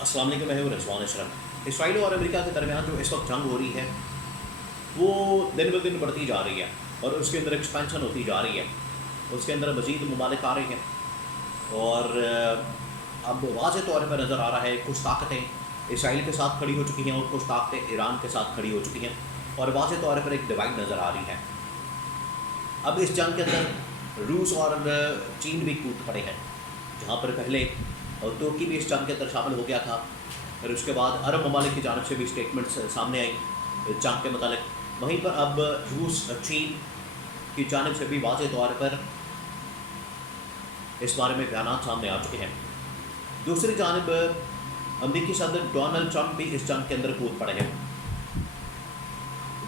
अस्सलाम वालेकुम, मैं हूं रज़वान अशरफ। इसराइल और अमेरिका के दरमियान जो इस वक्त जंग हो रही है वो दिन ब दिन बढ़ती जा रही है और उसके अंदर एक्सपेंशन होती जा रही है। उसके अंदर मज़ीद ममालिक आ रहे हैं और अब वाज़ेह तौर पर नज़र आ रहा है कुछ ताकतें इसराइल के साथ खड़ी हो चुकी हैं और कुछ ताकतें ईरान के साथ खड़ी हो चुकी हैं और वाज़ेह तौर पर एक डिवाइड नज़र आ रही है। अब इस जंग के अंदर रूस और चीन भी कूद पड़े हैं, जहाँ पर पहले तुर्की भी इस जंग के अंदर शामिल हो गया था। फिर उसके बाद अरब ममालिक की जानब से भी स्टेटमेंट्स सामने आई इस जंग के मतलब। वहीं पर अब रूस चीन की जानब से भी वाज़ेह तौर पर इस बारे में बयान सामने आ चुके हैं। दूसरी जानब अमरीकी सदर डोनाल्ड ट्रंप भी इस जंग के अंदर कूद पड़े हैं।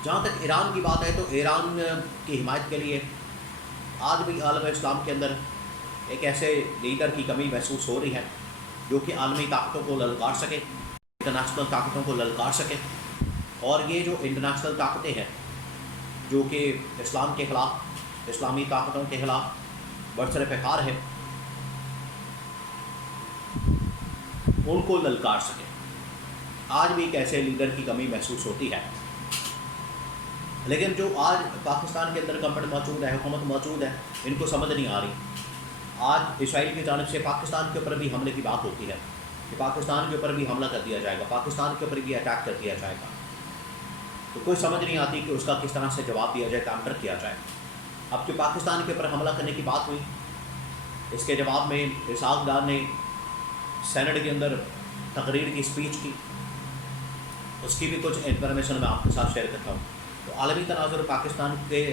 जहाँ तक ईरान की बात है तो ईरान की हिमायत के लिए आज भी आलम इस्लाम के अंदर एक ऐसे लीडर की कमी महसूस हो रही है जो कि आलमी ताकतों को ललकार सके, इंटरनेशनल ताकतों को ललकार सके। और ये जो इंटरनेशनल ताकतें हैं जो कि इस्लाम के ख़िलाफ़, इस्लामी ताकतों के ख़िलाफ़ बरसर फ़ख़ार है, उनको ललकार सके। आज भी एक ऐसे लीडर की कमी महसूस होती है। लेकिन जो आज पाकिस्तान के अंदर गवर्नमेंट मौजूद है, हुकूमत मौजूद है, इनको समझ नहीं आ रही। आज इसराइल की जानब से पाकिस्तान के ऊपर भी हमले की बात होती है कि पाकिस्तान के ऊपर भी हमला कर दिया जाएगा, पाकिस्तान के ऊपर भी अटैक कर दिया जाएगा। तो कोई समझ नहीं आती कि उसका किस तरह से जवाब दिया जाए, काउंटर किया जाए। अब जो पाकिस्तान के ऊपर हमला करने की बात हुई, इसके जवाब में इसहाक डार ने सेनेट के अंदर तकरीर की स्पीच की। उसकी भी कुछ इन्फॉर्मेशन मैं आपके साथ शेयर करता हूँ। तो आलमी तनाज़ुर, पाकिस्तान के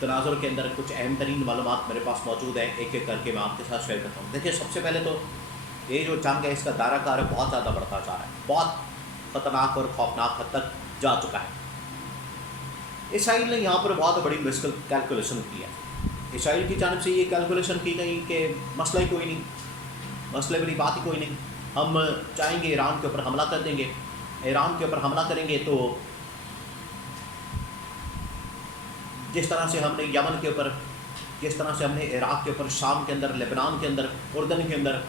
तनाज़ुर के अंदर कुछ अहम तरीन मालूमात मेरे पास मौजूद है, एक एक करके मैं आपके साथ शेयर करता हूँ। देखिए, सबसे पहले तो ये जो जंग है इसका दायरा कार बहुत ज़्यादा बढ़ता जा रहा है, बहुत ख़तरनाक और खौफनाक हद तक जा चुका है। इसराइल ने यहाँ पर बहुत बड़ी मिस्कल कैलकुलेशन की है। इसराइल की जानब से ये कैलकुलेशन की गई कि मसला ही कोई नहीं, मसले वाली बात ही कोई नहीं, हम चाहेंगे ईरान के ऊपर हमला कर देंगे, ईरान के ऊपर हमला करेंगे तो जिस तरह से हमने यमन के ऊपर, जिस तरह से हमने इराक़ के ऊपर, शाम के अंदर, लेबनान के अंदर, उर्दन के अंदर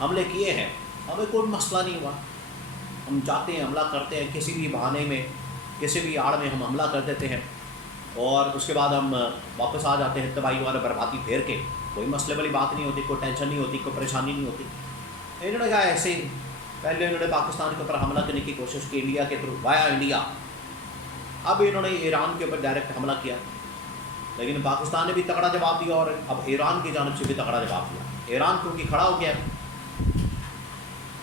हमले किए हैं, हमें कोई मसला नहीं हुआ। हम जाते हैं, हमला करते हैं, किसी भी बहाने में, किसी भी आड़ में हम हमला कर देते हैं और उसके बाद हम वापस आ जाते हैं तबाही वाला बर्बादी फेर के। कोई मसले वाली बात नहीं होती, कोई टेंशन नहीं होती, कोई परेशानी नहीं होती। इन्होंने कहा ऐसे ही पहले इन्होंने पाकिस्तान के ऊपर हमला करने की कोशिश की इंडिया के थ्रू, वाया इंडिया। अब इन्होंने ईरान के ऊपर डायरेक्ट हमला किया, लेकिन पाकिस्तान ने भी तगड़ा जवाब दिया और अब ईरान की जानब से भी तगड़ा जवाब दिया। ईरान क्योंकि खड़ा हो गया,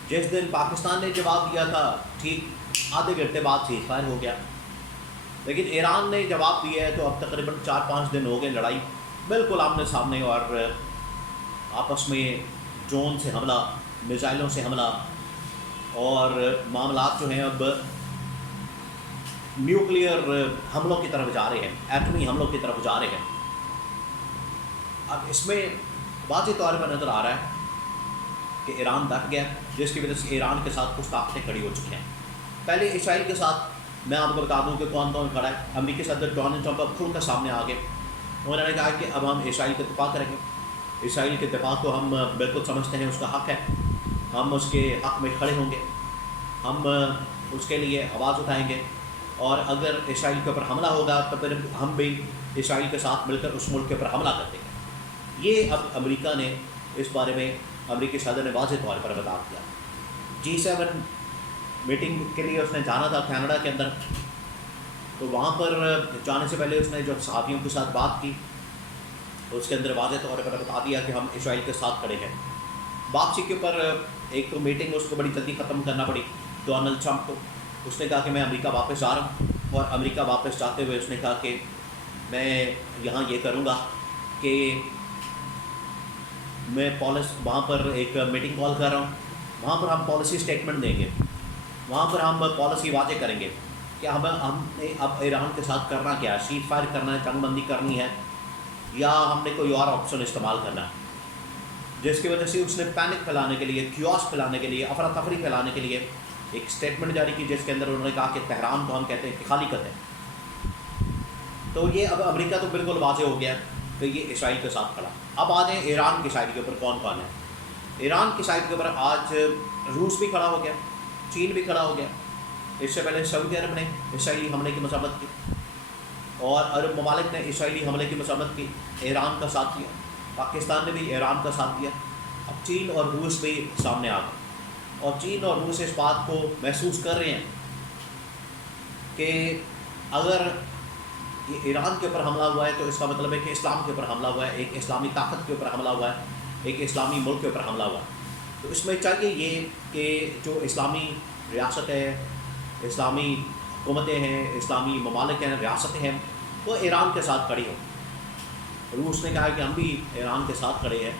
जिस दिन पाकिस्तान ने जवाब दिया था ठीक आधे घंटे बाद सीज़फायर हो गया, लेकिन ईरान ने जवाब दिया है तो अब तकरीबन 4-5 दिन हो गए लड़ाई बिल्कुल आमने सामने, और आपस में ड्रोन से हमला, मिसाइलों से हमला, और मामलात जो हैं अब न्यूक्लियर हमलों की तरफ जा रहे हैं, एटमी हमलों की तरफ जा रहे हैं। अब इसमें वाज़ेह तौर पर नज़र आ रहा है कि ईरान डट गया, जिसकी वजह से ईरान के साथ कुछ ताकतें खड़ी हो चुकी हैं। पहले इसराइल के साथ मैं आपको बता दूं कि कौन कौन खड़ा है। अमेरिकी सदर डोनाल्ड ट्रंप अब खुल कर सामने आ गए। उन्होंने कहा कि अब हम इसराइल के दिफा करेंगे, इसराइल के दिफा को हम बिल्कुल समझते हैं, उसका हक़ है, हम उसके हक़ में खड़े होंगे, हम उसके लिए आवाज़ उठाएँगे, और अगर इसराइल के ऊपर हमला होगा तो फिर हम भी इसराइल के साथ मिलकर उस मुल्क के ऊपर हमला कर देंगे। ये अब अमेरिका ने इस बारे में, अमेरिकी सदर ने वाज़ेह तौर पर बता दिया। G7 मीटिंग के लिए उसने जाना था कनाडा के अंदर, तो वहाँ पर जाने से पहले उसने जो साथियों के साथ बात की तो उसके अंदर वाज़ेह तौर पर बता दिया कि हम इसराइल के साथ खड़े हैं। वापसी के ऊपर एक तो मीटिंग उसको बड़ी जल्दी ख़त्म करना पड़ी डोनाल्ड ट्रंप को। उसने कहा कि मैं अमेरिका वापस जा रहा हूँ, और अमेरिका वापस जाते हुए उसने कहा कि मैं यहाँ ये करूँगा कि मैं वहाँ पर एक मीटिंग कॉल कर रहा हूँ, वहाँ पर हम पॉलिसी स्टेटमेंट देंगे, वहाँ पर हम पॉलिसी वाज़ेह करेंगे कि हमने अब ईरान के साथ करना क्या है, सीज़फायर करना है, जंगबंदी करनी है, या हमने कोई और ऑप्शन इस्तेमाल करना है। जिसकी वजह से उसने पैनिक फैलाने के लिए, क्योस फैलाने के लिए, अफरा तफरी फैलाने के लिए एक स्टेटमेंट जारी की, जिसके अंदर उन्होंने कहा कि तेहरान को हम कहते हैं कि खाली कर दें। तो ये अब अमेरिका तो बिल्कुल वाज़ेह हो गया कि ये इसराइल के साथ खड़ा। अब आ जाए ईरान की साइड के ऊपर कौन कौन है। ایران کی سائڈ کے اوپر آج روس بھی کھڑا ہو گیا، چین بھی کھڑا ہو گیا. اس سے پہلے سعودی عرب نے اسرائیلی حملے کی مذمت کی، اور عرب ممالک نے اسرائیلی حملے کی مذمت کی، ایران کا ساتھ دیا. پاکستان نے بھی ایران کا ساتھ دیا. اب چین اور روس بھی سامنے آ گئے، اور چین اور روس اس بات کو محسوس کر رہے ہیں کہ اگر یہ ایران کے اوپر حملہ ہوا ہے تو اس کا مطلب ہے کہ اسلام کے اوپر حملہ ہوا ہے، ایک اسلامی طاقت کے اوپر حملہ ہوا ہے، ایک اسلامی ملک کے اوپر حملہ ہوا ہے. تو اس میں چاہیے یہ کہ جو اسلامی ریاست ہے، اسلامی حکومتیں ہیں، اسلامی ممالک ہیں، ریاستیں ہیں، وہ ایران کے ساتھ کھڑی ہوں. روس نے کہا کہ ہم بھی ایران کے ساتھ کھڑے ہیں،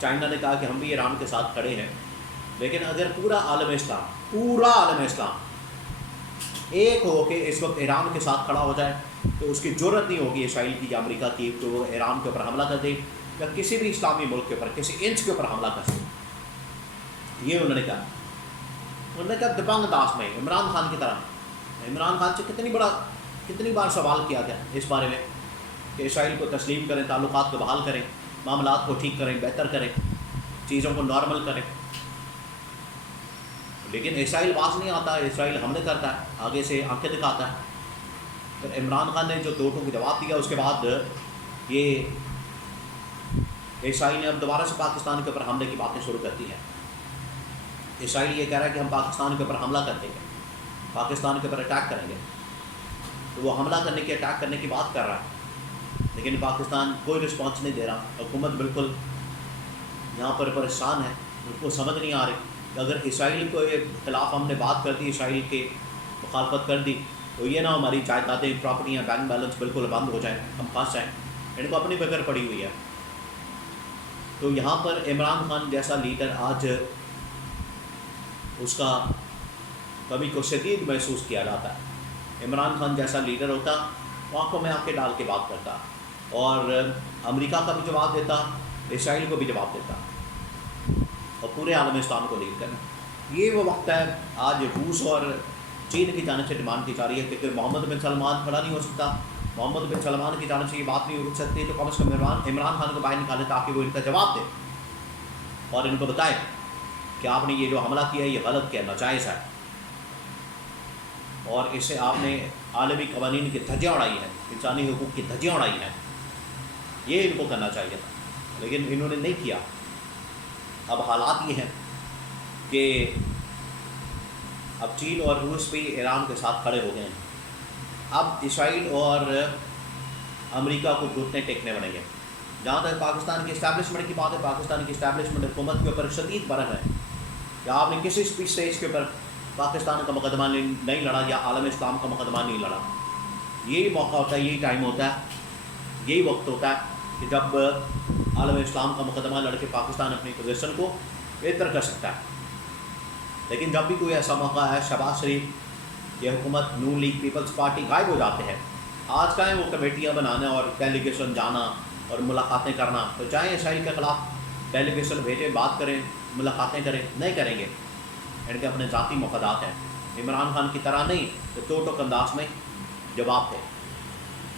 چائنا نے کہا کہ ہم بھی ایران کے ساتھ کھڑے ہیں. لیکن اگر پورا عالم اسلام ایک ہو کے اس وقت ایران کے ساتھ کھڑا ہو جائے تو اس کی جرت نہیں ہوگی اسرائیل کی یا امریکہ کی تو وہ ایران کے اوپر حملہ کر دے یا کسی بھی اسلامی ملک کے اوپر کسی انچ کے اوپر حملہ کر سکے. یہ انہوں نے کہا. انہوں نے کہا دبنگ انداز میں عمران خان کی طرح. عمران خان سے کتنی بار سوال کیا گیا اس بارے میں کہ اسرائیل کو تسلیم کریں، تعلقات کو بحال کریں، معاملات کو ٹھیک کریں، بہتر کریں، چیزوں کو نارمل کریں. لیکن اسرائیل باز نہیں آتا، اسرائیل حملے کرتا ہے، آگے سے آنکھیں دکھاتا ہے. پھر عمران خان نے جو دو ٹوک جواب دیا، اس کے بعد یہ اسرائیل نے اب دوبارہ سے پاکستان کے اوپر حملے کی باتیں شروع کر دی ہیں. اسرائیل یہ کہہ رہا ہے کہ ہم پاکستان کے اوپر حملہ کر دیں گے، پاکستان کے اوپر اٹیک کریں گے. تو وہ حملہ کرنے کی، اٹیک کرنے کی بات کر رہا ہے، لیکن پاکستان کوئی رسپانس نہیں دے رہا. حکومت بالکل یہاں پر پریشان ہے، ان کو سمجھ نہیں آ رہی کہ اگر اسرائیل کے خلاف ہم نے بات کر دی، اسرائیل کی مخالفت کر دی تو یہ نہ ہماری جائیدادیں، پراپرٹیاں، بینک بیلنس بالکل بند ہو جائیں، ہم پھنس جائیں. ان کو اپنی فکر پڑی ہوئی ہے. تو یہاں پر عمران خان جیسا لیڈر آج اس کا کمی کو شدید محسوس کیا جاتا ہے. عمران خان جیسا لیڈر ہوتا آنکھوں میں آنکھیں ڈال کے بات کرتا اور امریکہ کا بھی جواب دیتا، اسرائیل کو بھی جواب دیتا اور پورے عالم اسلام کو لیڈ کرنا. یہ وہ وقت ہے. آج روس اور چین کی جانب سے ڈیمانڈ کی جا رہی ہے کہ محمد بن سلمان کھڑا نہیں ہو سکتا، محمد بن سلمان کی جانب سے یہ بات نہیں اٹھ سکتی، تو کم از کم عمران خان کو باہر نکالے تاکہ وہ ان کا جواب دے اور ان کو بتائے کہ آپ نے یہ جو حملہ کیا ہے یہ غلط کیا، ناجائز ہے، اور اس سے آپ نے عالمی قوانین کی دھجیاں اڑائی ہیں، انسانی حقوق کی دھجیاں اڑائی ہیں. یہ ان کو کرنا چاہیے تھا، لیکن انہوں نے نہیں کیا. اب حالات یہ ہیں کہ اب چین اور روس بھی ایران کے ساتھ کھڑے ہو گئے ہیں. اب اسرائیل اور امریکہ کو گھٹنے ٹیکنے پڑیں گے. جہاں تک پاکستان کی اسٹیبلشمنٹ کی بات ہے، پاکستان کی اسٹیبلشمنٹ حکومت کے اوپر شدید برہم ہے کہ آپ نے کسی اسٹیج کے اوپر پاکستان کا مقدمہ نہیں لڑا یا عالم اسلام کا مقدمہ نہیں لڑا. یہی موقع ہوتا ہے، یہی ٹائم ہوتا ہے، یہی وقت ہوتا ہے کہ جب عالم اسلام کا مقدمہ لڑ کے پاکستان اپنی پوزیشن کو بہتر کر سکتا ہے. لیکن جب بھی کوئی ایسا موقع ہے، شہباز شریف، یہ حکومت، نون لیگ، پیپلز پارٹی غائب ہو جاتے ہیں. آج کہیں وہ کمیٹیاں بنانا اور ڈیلیگیشن جانا اور ملاقاتیں کرنا، تو چاہے اسرائیل کے خلاف ڈیلیگیشن بھیجیں، بات کریں، ملاقاتیں کریں، نہیں کریں گے. ان کے اپنے ذاتی مفادات ہیں. عمران خان کی طرح نہیں، تو ٹوک انداز میں جواب دیں.